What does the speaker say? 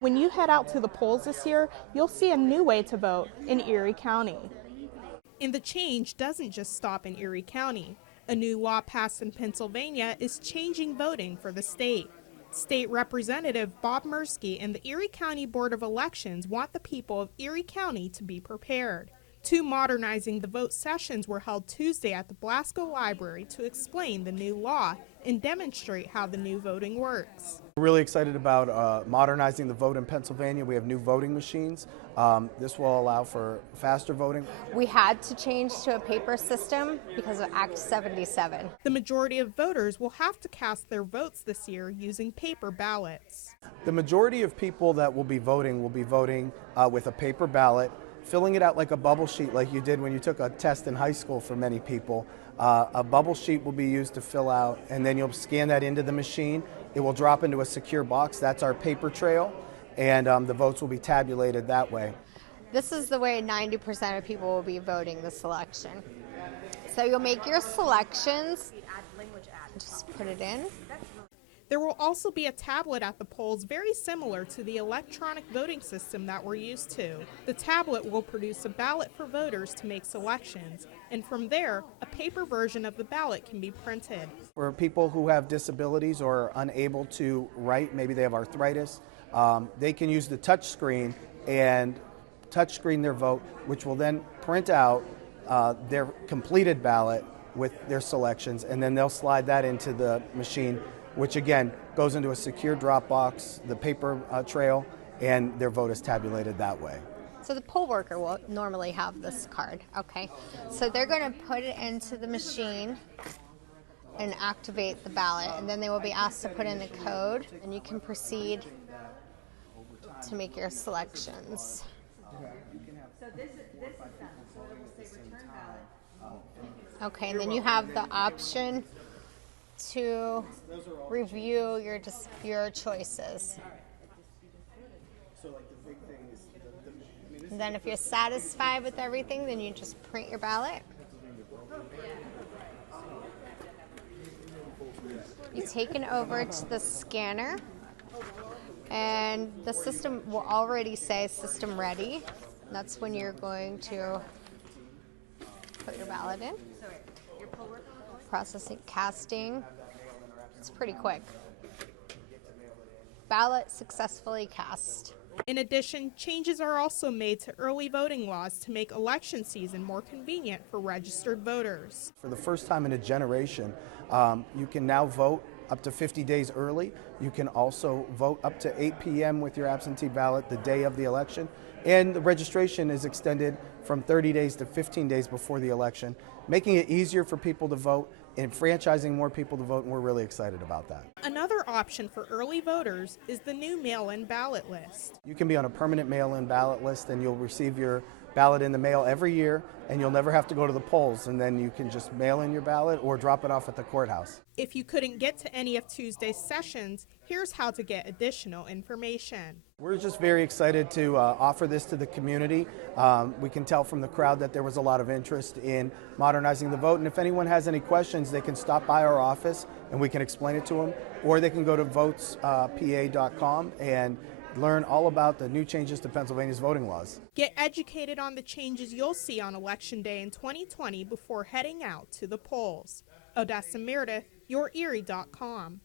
When you head out to the polls this year, you'll see a new way to vote in Erie County. And the change doesn't just stop in Erie County. A new law passed in Pennsylvania is changing voting for the state. State Representative Bob Murski and the Erie County Board of Elections want the people of Erie County to be prepared. Two modernizing the vote sessions were held Tuesday at the Blasco Library to explain the new law and demonstrate how the new voting works. We're really excited about modernizing the vote in Pennsylvania. We have new voting machines. This will allow for faster voting. We had to change to a paper system because of Act 77. The majority of voters will have to cast their votes this year using paper ballots. The majority of people that will be voting with a paper ballot, filling it out like a bubble sheet like you did when you took a test in high school for many people. A bubble sheet will be used to fill out, and then you'll scan that into the machine. It will drop into a secure box. That's our paper trail, and the votes will be tabulated that way. This is the way 90% of people will be voting this election. So you'll make your selections, just put it in. There will also be a tablet at the polls very similar to the electronic voting system that we're used to. The tablet will produce a ballot for voters to make selections, and from there, a paper version of the ballot can be printed. For people who have disabilities or are unable to write, maybe they have arthritis, they can use the touch screen and touch screen their vote, which will then print out their completed ballot with their selections, and then they'll slide that into the machine, which again goes into a secure drop box, the paper trail, and their vote is tabulated that way. So the poll worker will normally have this card, okay? So they're going to put it into the machine and activate the ballot, and then they will be asked to put in a code, and you can proceed to make your selections. Okay, and then you have the option to review your choices. And then if you're satisfied with everything, then you just print your ballot. You take it over to the scanner, and the system will already say system ready. That's when you're going to put your ballot in. Processing, casting. It's pretty quick. Ballot successfully cast. In addition, changes are also made to early voting laws to make election season more convenient for registered voters. For the first time in a generation, you can now vote up to 50 days early. You can also vote up to 8 p.m. with your absentee ballot the day of the election. And the registration is extended from 30 days to 15 days before the election, making it easier for people to vote and franchising more people to vote, and we're really excited about that. Another option for early voters is the new mail-in ballot list. You can be on a permanent mail-in ballot list, and you'll receive your ballot in the mail every year, and you'll never have to go to the polls, and then you can just mail in your ballot or drop it off at the courthouse. If you couldn't get to any of Tuesday's sessions, here's how to get additional information. We're just very excited to offer this to the community. We can tell from the crowd that there was a lot of interest in modernizing the vote, and if anyone has any questions, they can stop by our office and we can explain it to them, or they can go to votespa.com and learn all about the new changes to Pennsylvania's voting laws. Get educated on the changes you'll see on Election Day in 2020 before heading out to the polls. Odessa Meredith, YourErie.com.